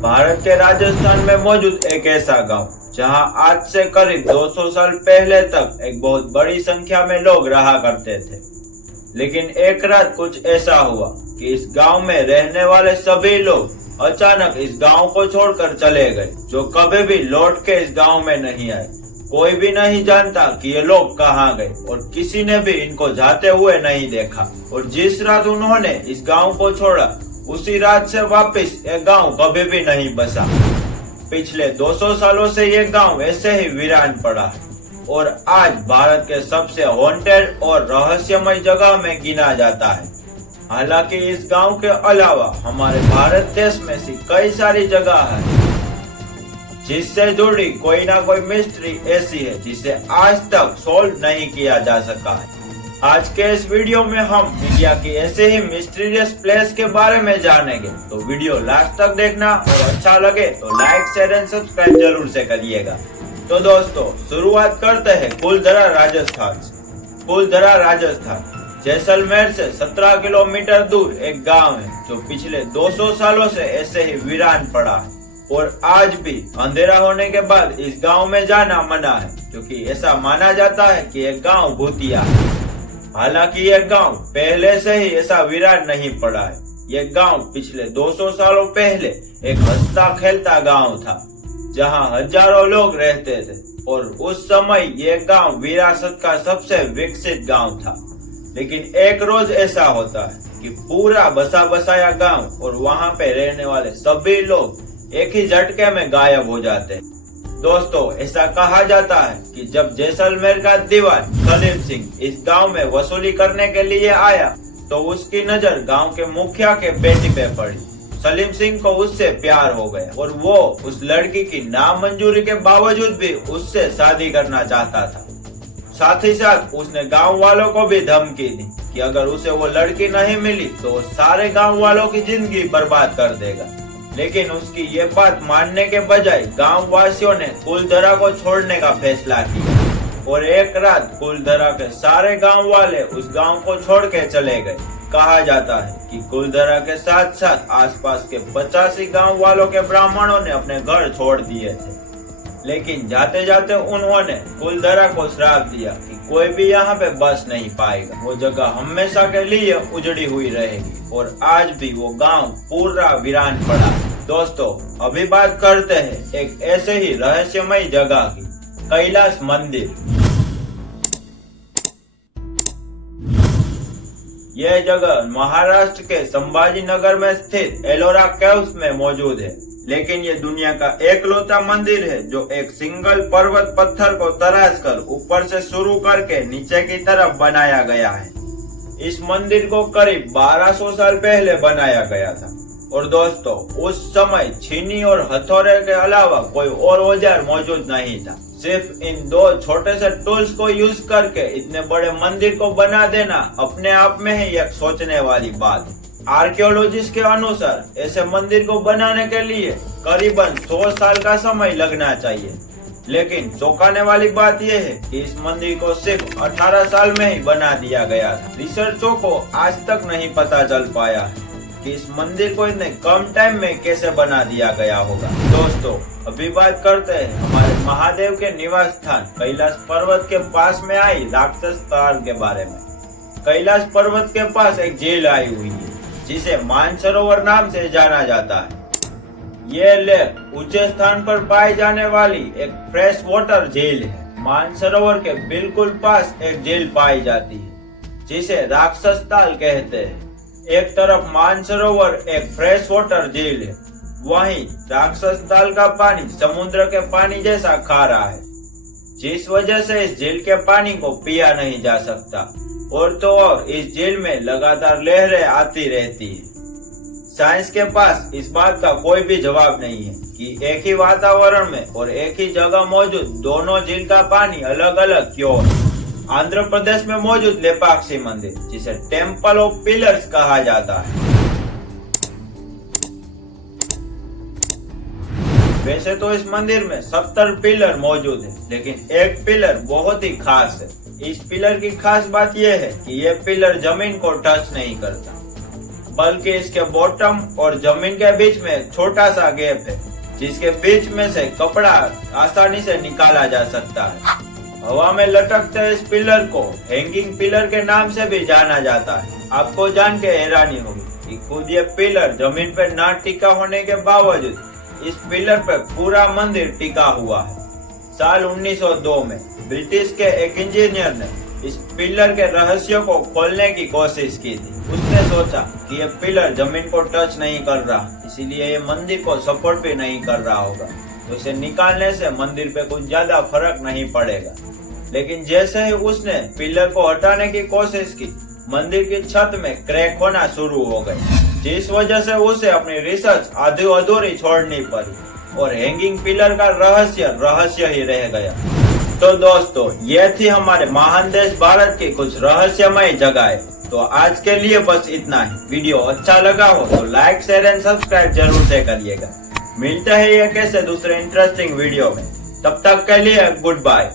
भारत के राजस्थान में मौजूद एक ऐसा गांव जहां आज से करीब 200 साल पहले तक एक बहुत बड़ी संख्या में लोग रहा करते थे। लेकिन एक रात कुछ ऐसा हुआ कि इस गांव में रहने वाले सभी लोग अचानक इस गांव को छोड़कर चले गए, जो कभी भी लौट के इस गांव में नहीं आए। कोई भी नहीं जानता कि ये लोग कहाँ गए और किसी ने भी इनको जाते हुए नहीं देखा। और जिस रात उन्होंने इस गांव को छोड़ा, उसी रात से वापस ये गांव कभी भी नहीं बसा। पिछले 200 सालों से ये गांव ऐसे ही वीरान पड़ा है और आज भारत के सबसे हॉन्टेड और रहस्यमय जगह में गिना जाता है। हालांकि इस गांव के अलावा हमारे भारत देश में सी कई सारी जगह है जिससे जुड़ी कोई ना कोई मिस्ट्री ऐसी है जिसे आज तक सोल्व नहीं किया जा सका है। आज के इस वीडियो में हम इंडिया की ऐसे ही मिस्टीरियस प्लेस के बारे में जानेंगे, तो वीडियो लास्ट तक देखना और अच्छा लगे तो लाइक शेयर एंड सब्सक्राइब जरूर से करिएगा। तो दोस्तों शुरुआत करते हैं कुलधरा राजस्थान से। कुलधरा राजस्थान जैसलमेर से 17 किलोमीटर दूर एक गांव है जो पिछले 200 सालों से ऐसे ही वीरान पड़ा है और आज भी अंधेरा होने के बाद इस गांव में जाना मना है, क्योंकि ऐसा माना जाता है कि यह गांव भूतिया है। हालांकि यह गांव पहले से ही ऐसा वीरान नहीं पड़ा है। यह गांव पिछले 200 सालों पहले एक हंसता खेलता गांव था जहां हजारों लोग रहते थे और उस समय यह गांव विरासत का सबसे विकसित गांव था। लेकिन एक रोज ऐसा होता है कि पूरा बसा बसाया गांव और वहां पे रहने वाले सभी लोग एक ही झटके में गायब हो जाते हैं। दोस्तों ऐसा कहा जाता है कि जब जैसलमेर का दीवान सलीम सिंह इस गांव में वसूली करने के लिए आया तो उसकी नजर गांव के मुखिया के बेटी पे पड़ी। सलीम सिंह को उससे प्यार हो गया और वो उस लड़की की नामंजूरी के बावजूद भी उससे शादी करना चाहता था। साथ ही साथ उसने गांव वालों को भी धमकी दी कि अगर उसे वो लड़की नहीं मिली तो वो सारे गांव वालों की जिंदगी बर्बाद कर देगा। लेकिन उसकी ये बात मानने के बजाय गांव वासियों ने कुलधरा को छोड़ने का फैसला किया और एक रात कुलधरा के सारे गांव वाले उस गांव को छोड़ के चले गए। कहा जाता है कि कुलधरा के साथ साथ आसपास के 85 गांव वालों के ब्राह्मणों ने अपने घर छोड़ दिए थे। लेकिन जाते जाते उन्होंने कुलधरा को श्राप दिया कि कोई भी यहाँ पे बस नहीं पाएगा, वो जगह हमेशा के लिए उजड़ी हुई रहेगी और आज भी वो गांव पूरा वीरान पड़ा। दोस्तों अभी बात करते हैं एक ऐसे ही रहस्यमय जगह की, कैलाश मंदिर। यह जगह महाराष्ट्र के संभाजी नगर में स्थित एलोरा केव्स में मौजूद है। लेकिन ये दुनिया का एकलौता मंदिर है जो एक सिंगल पर्वत पत्थर को तराश कर ऊपर से शुरू करके नीचे की तरफ बनाया गया है। इस मंदिर को करीब 1200 साल पहले बनाया गया था और दोस्तों उस समय छीनी और हथौड़े के अलावा कोई और औजार मौजूद नहीं था। सिर्फ इन दो छोटे से टूल्स को यूज करके इतने बड़े मंदिर को बना देना अपने आप में ही एक सोचने वाली बात है। आर्कियोलॉजिस्ट के अनुसार ऐसे मंदिर को बनाने के लिए करीबन 100 साल का समय लगना चाहिए। लेकिन चौंकाने वाली बात यह है कि इस मंदिर को सिर्फ 18 साल में ही बना दिया गया था। रिसर्चों को आज तक नहीं पता चल पाया है कि इस मंदिर को इतने कम टाइम में कैसे बना दिया गया होगा। दोस्तों अभी बात करते हैं हमारे महादेव के निवास स्थान कैलाश पर्वत के पास में आई राक्षस ताल के बारे में। कैलाश पर्वत के पास एक झील आई हुई है जिसे मानसरोवर नाम से जाना जाता है। ये लेक ऊंचे स्थान पर पाई जाने वाली एक फ्रेश वाटर झील है। मानसरोवर के बिल्कुल पास एक झील पाई जाती है जिसे राक्षस ताल कहते हैं। एक तरफ मानसरोवर एक फ्रेश वाटर झील है, वहीं राक्षस ताल का पानी समुद्र के पानी जैसा खारा है, जिस वजह से इस झील के पानी को पिया नहीं जा सकता। और तो और इस झील में लगातार लहरें आती रहती है। साइंस के पास इस बात का कोई भी जवाब नहीं है कि एक ही वातावरण में और एक ही जगह मौजूद दोनों झील का पानी अलग अलग क्यों है। आंध्र प्रदेश में मौजूद लेपाक्षी मंदिर, जिसे टेम्पल ऑफ पिलर्स कहा जाता है। वैसे तो इस मंदिर में 70 पिलर मौजूद है, लेकिन एक पिलर बहुत ही खास है। इस पिलर की खास बात यह है कि यह पिलर जमीन को टच नहीं करता। बल्कि इसके बॉटम और जमीन के बीच में एक छोटा सा गैप है, जिसके बीच में से कपड़ा आसानी से निकाला जा सकता है। हवा में लटकते इस पिलर को हैंगिंग पिलर के नाम से भी जाना जाता है। आपको जान के हैरानी होगी कि खुद ये पिलर जमीन पर ना टिका होने के बावजूद इस पिलर पर पूरा मंदिर टिका हुआ है। साल 1902 में ब्रिटिश के एक इंजीनियर ने इस पिलर के रहस्य को खोलने की कोशिश की थी। उसने सोचा कि ये पिलर जमीन को टच नहीं कर रहा, इसीलिए ये मंदिर को सपोर्ट भी नहीं कर रहा होगा, तो इसे निकालने से मंदिर पे कुछ ज्यादा फर्क नहीं पड़ेगा। लेकिन जैसे ही उसने पिलर को हटाने की कोशिश की, मंदिर की छत में क्रैक होना शुरू हो गई, जिस वजह से उसे अपनी रिसर्च आधी अधूरी छोड़नी पड़ी और हैंगिंग पिलर का रहस्य ही रह गया। तो दोस्तों, ये थी हमारे महान देश भारत की कुछ रहस्यमय जगहें। तो आज के लिए बस इतना ही। वीडियो अच्छा लगा हो तो लाइक, शेयर एंड सब्सक्राइब जरूर से करिएगा। मिलते हैं एक ऐसे दूसरे इंटरेस्टिंग वीडियो में। तब तक के लिए गुड बाय।